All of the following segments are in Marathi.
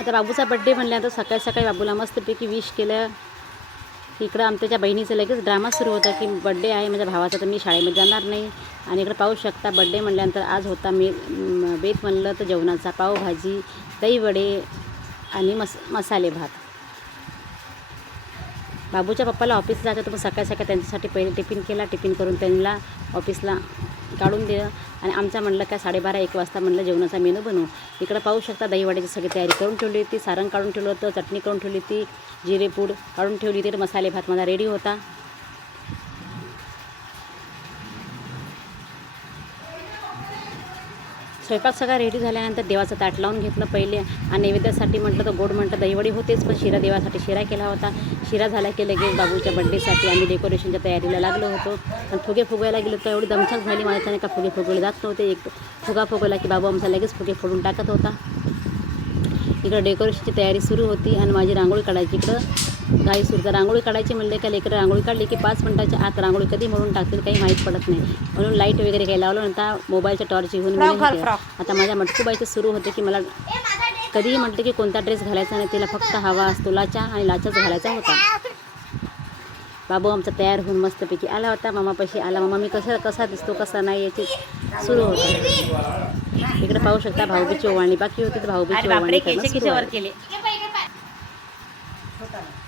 आता बाबूचा बड्डे म्हणल्यानंतर सकाळी सकाळी बाबूला मस्तपैकी विश केलं. इकडं आमच्या बहिणीचं लगेच ड्रामा सुरू होता की बड्डे आहे माझ्या भावाचा तर मी शाळेमध्ये जाणार नाही. आणि इकडं पाहू शकता बड्डे म्हणल्यानंतर आज होता मी बेत म्हणलं तर जेवणाचा पावभाजी दहीवडे आणि मस मसाले भात. बाबूच्या पप्पाला ऑफिसला जायचं तर मग सकाळी सकाळी त्यांच्यासाठी पहिले टिफिन केला टिफिन करून त्यांना ऑफिसला काढून दे. आणि आमचा म्हणलं काय साडेबारा एक वाजता म्हणलं जेवणाचा मेनू बनवू. इकडं पाहू शकता दहीवड्याची सगळी तयारी करून ठेवली होती. सारण काढून ठेवलं होतं चटणी करून ठेवली होती जिरेपूड काढून ठेवली होती. मसाले भात माझा रेडी होता. स्वयंपाक सगळा रेडी झाल्यानंतर देवाचं ताट लावून घेतलं पहिले. आणि नैवेद्यासाठी म्हटलं तर गोड म्हटलं दहीवडी होतेच पण शिरा देवासाठी शिरा केला होता. शिरा झाला की लगेच बाबूच्या बड्डेसाठी आम्ही डेकोरेशनच्या तयारीला लागलो होतो. पण फुगे फुगायला गेलो तर एवढी दमछाक झाली. माझ्याने का फुगे फुगवले जात नव्हते. एक फुगा फुगवला की बाबू आमचा लगेच फुगे फोडून टाकत होता. इकडं डेकोरेशनची तयारी सुरू होती आणि माझी रांगोळी काढायची इकडं. काही सुरू तर रांगोळी काढायची म्हणले का लेकरं रांगोळी काढली की पाच मिनिटाच्या आत रांगोळी कधी म्हणून टाकतील काही माहीत पडत नाही. म्हणून लाइट वगैरे काही लावलं नंतर मोबाईलच्या टॉर्च घेऊन. आता माझ्या मटकूबाईचं सुरू होते की मला कधीही म्हटलं की कोणता ड्रेस घालायचा नाही तिला फक्त हवा असतो लाचा आणि लाचाच घालायचा होता. बाबू आमचा तयार होऊन मस्तपैकी आला होता मामापाशी आला. मामा मी कसा कसा दिसतो कसा नाही याची सुरू होतं. इकडे पाहू शकता भाऊबीची ओवाळणी बाकी होती तर भाऊबीची ओवाळणी करणं सुरू आहे. केले खाली माझ्या टिप्प्या या दूर कर या असं कर हा,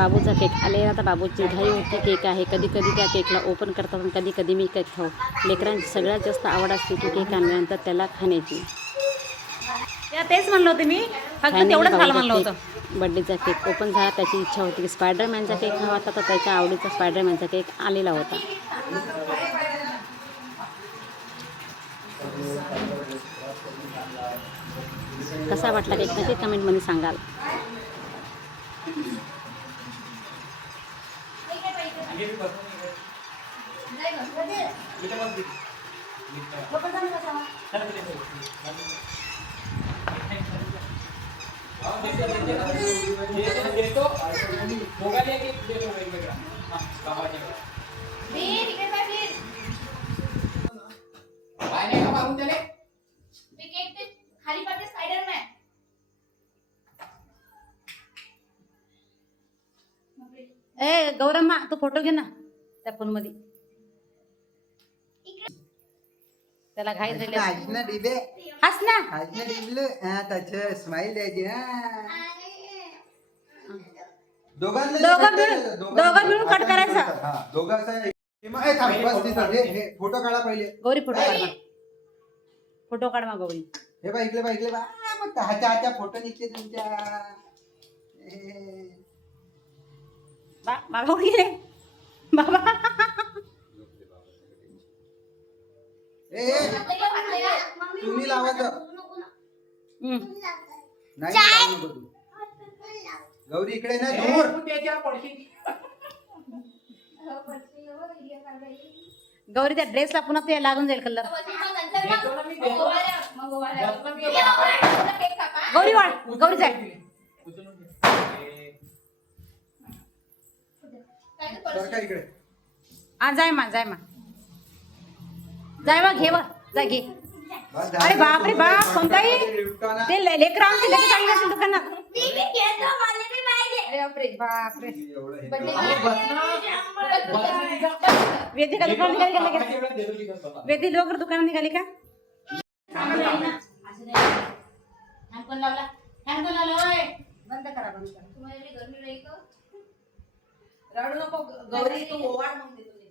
बाबूचा केक आले आता बाबूची घाई होती केक आहे. कधी कधी त्या केकला ओपन करतात आणि कधी कधी मी केक खाऊ. लेकरांची सगळ्यात जास्त आवड असते की केक आणल्यानंतर त्याला खाण्याची. तेच म्हणलं होते मी. फक्त तेवढंच खायला म्हणलं होतं. बड्डेचा केक ओपन झाला. त्याची इच्छा होती की स्पायडरमॅनचा केक हवा होता तर त्याच्या आवडीचा स्पायडरमॅनचा केक आलेला होता. कसा वाटला केक नक्की कमेंटमध्ये सांगाल. वीर इकडे पाय वीर फोटो घे ना त्या फोनमध्ये त्याला घाई झाली ना डिबे हस ना. ना डिबले हा त्याचे स्माइल द्यायची हा. दोघांना दोघं cut मिळून- दोघं करायचं. हा दोघांचा हे हे. हे हे फोटो काढा पहिले. गौरी फोटो काढ मग. फोटो काढ मग गौरी. हे बा इकडे बा इकडे बा मग हाच्या हाच्या फोटो निघते तुमच्या. ए, बा गेले? बाबा. ए, तुम्ही लावायचं हम्म. नाही लावू नको तू. गौरी इकडे ना दूर. गौरी त्या ड्रेसला पुन्हा ते लागून जाईल कलर. गौरी वाढ. गौरी जाय इकडे? हा जाय मा जाय मा. जाय वा घे वा जा घे. बस अरे झालं. बापरे बाप कोणताही ते ले- लेकरं आमचे लगेच आले असेल दुकानात. पाहिजे. अरे बापरे बापरे एवढं हे वेदिका दुकान निघाली का लगेच? वेदी लवकर दुकान निघाली का? बंद करा बंद करा. रडू नको गौरी तू ओवाळ मग देतो मी.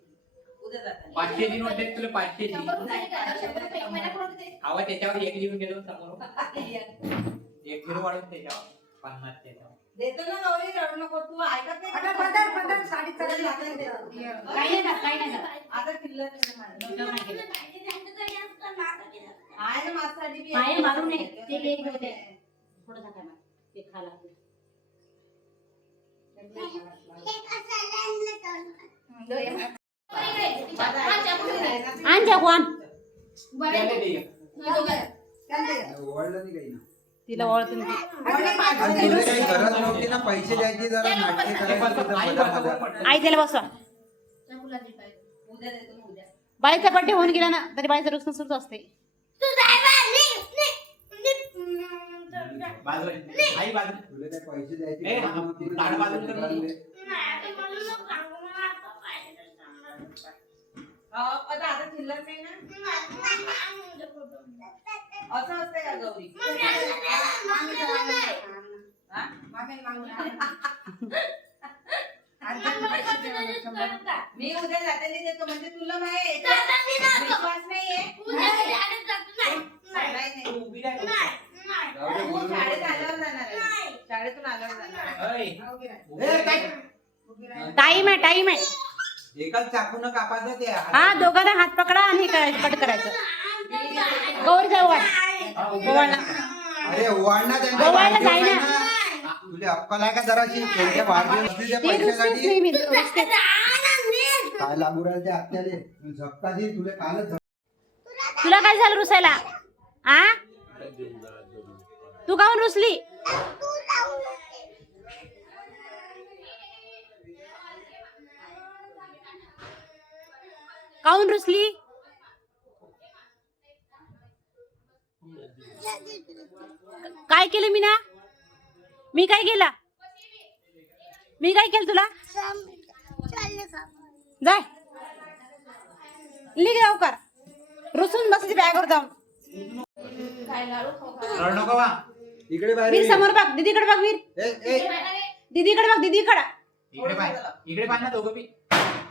उद्या जाताना. पाचशेची नोट देत तुला पाचशेची आवाज त्याच्यावर एक लिहून गेलो समोर एक झिरो वाढून त्याच्यावर पन्नास त्याच्यावर देतो ना गौरी रडू नको तू ऐकत नाही अगं, का? पदर, पदर, साडी चालली. लागलं. काही नाही जात, काही नाही जात. आता किल्लत नाही माझं. आहे ना माझ्यासाठी बी पाय एक मारू नये. आहे. ते केक होते. थोडं झाका मार. ते खा लागते. आण कोण? तिला ओळखून आणि आई त्याला बसवा बाईचा बड्डे होऊन गेला ना तरी बाईचं रुसून सुरूच असते आई तुला पैसे द्यायची ए, ना. बाजूला. अहो, आता नाही ना? असं असते का गौरी? हा? मी उद्या जाते देतो म्हणजे तुला नाही विश्वास नाहीये. नाही नाही तू उभी राह. जाऊ दे, बोलू नको. शाळेत आल्यावर जाणार आहे. शाळेतून आल्यावर जाणार आहे. अय, ए, काय? टाइम आहे टाइम आहे. एकाच चाकून कापायचं ते. हा दोघांना हात पकडा आणि हे करायचं कट करायचं. गौरी जाऊ गोवाला अरे आहे ना. ना. तुला अक्कल आहे का जराशी त्यांच्या वाढदिवस तुझ्या ती रुसतेच पैशासाठी. नाही मी रुसते काय लागू राहिले त्या हप्त्याले झपका दे तुला कालच झप- तुला काय झालं रुसायला? आ? तू काहून रुसली? काहून रुसली? काय केलं मी ना मी काय केलं? मी काय केलं तुला? जाय. लिग लवकर. रुसून बसायची बॅगवर जाऊन. इकडे बाहेर वीर ये. समोर बघ. दीदीकडे बघ वीर. ए, ए, दीदीकडे बघ दीदीकडे. इकडे पाय. इकडे पाय ना दोघं बी.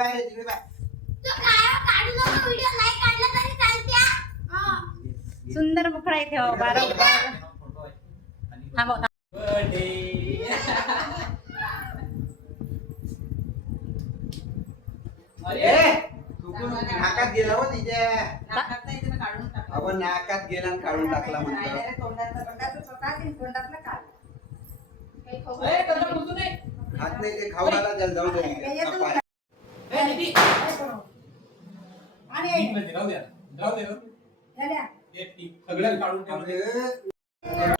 तिकडे बाहेर सुंदर मुखडा इथे हो बारा हा बघ. अरे ए, चुकून नाकात गेला हो तिच्या नाकात नाही त्यानं काढून टाकलं. अहो नाकात गेला आणि काढून टाकला नाही म्हणतो. खात नाही ते खाऊ त्याला जाऊ दे. आणि राहू द्या. राहू द्या. झाल्या. हे ठीक. सगळं काढून ठेवलं.